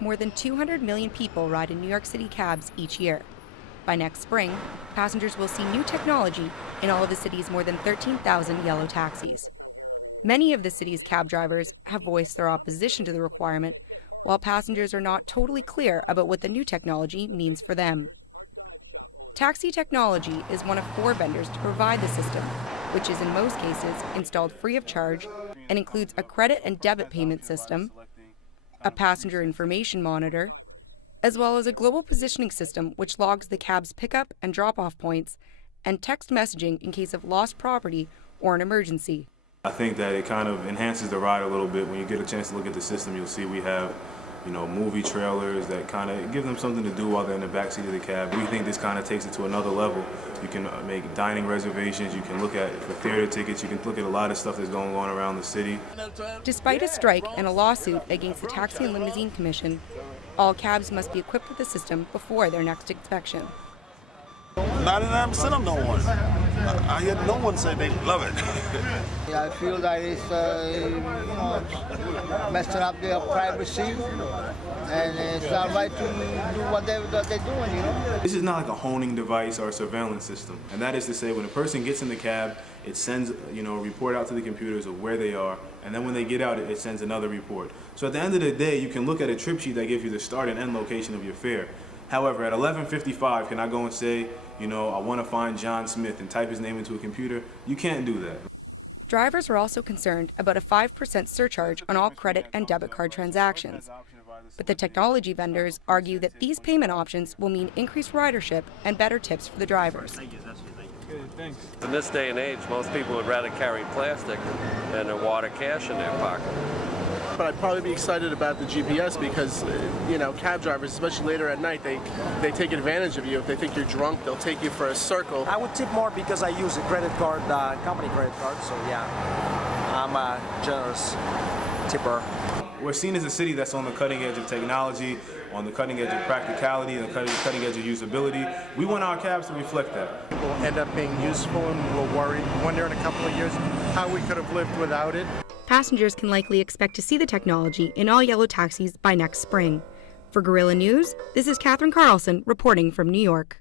more than 200 million people ride in New York City cabs each year. By next spring, passengers will see new technology in all of the city's more than 13,000 yellow taxis. Many of the city's cab drivers have voiced their opposition to the requirement, while passengers are not totally clear about what the new technology means for them. Taxi Technology is one of 4 vendors to provide the system, which is in most cases installed free of charge and includes a credit and debit payment system, a passenger information monitor, as well as a global positioning system which logs the cab's pickup and drop-off points, and text messaging in case of lost property or an emergency. I think that it kind of enhances the ride a little bit. When you get a chance to look at the system, you'll see we have movie trailers that kind of give them something to do while they're in the backseat of the cab. We think this kind of takes it to another level. You can make dining reservations, you can look at for theater tickets, you can look at a lot of stuff that's going on around the city. Despite a strike and a lawsuit against the Taxi and Limousine Commission, all cabs must be equipped with the system before their next inspection. 99% of them don't want it. I hear no one say they love it. Yeah, I feel that it's messing up their privacy, and it's not right to do whatever that they're doing, This is not like a honing device or a surveillance system. And that is to say, when a person gets in the cab, it sends a report out to the computers of where they are, and then when they get out, it sends another report. So at the end of the day, you can look at a trip sheet that gives you the start and end location of your fare. However, at 11:55, can I go and say, I want to find John Smith and type his name into a computer? You can't do that. Drivers are also concerned about a 5% surcharge on all credit and debit card transactions. But the technology vendors argue that these payment options will mean increased ridership and better tips for the drivers. In this day and age, most people would rather carry plastic than a wad of cash in their pocket. But I'd probably be excited about the GPS because, cab drivers, especially later at night, they take advantage of you. If they think you're drunk, they'll take you for a circle. I would tip more because I use a credit card, company credit card, so yeah, I'm a generous tipper. We're seen as a city that's on the cutting edge of technology, on the cutting edge of practicality, and the cutting edge of usability. We want our cabs to reflect that. It will end up being useful, and we'll wonder in a couple of years how we could have lived without it. Passengers can likely expect to see the technology in all yellow taxis by next spring. For Guerrilla News, this is Catherine Carlson reporting from New York.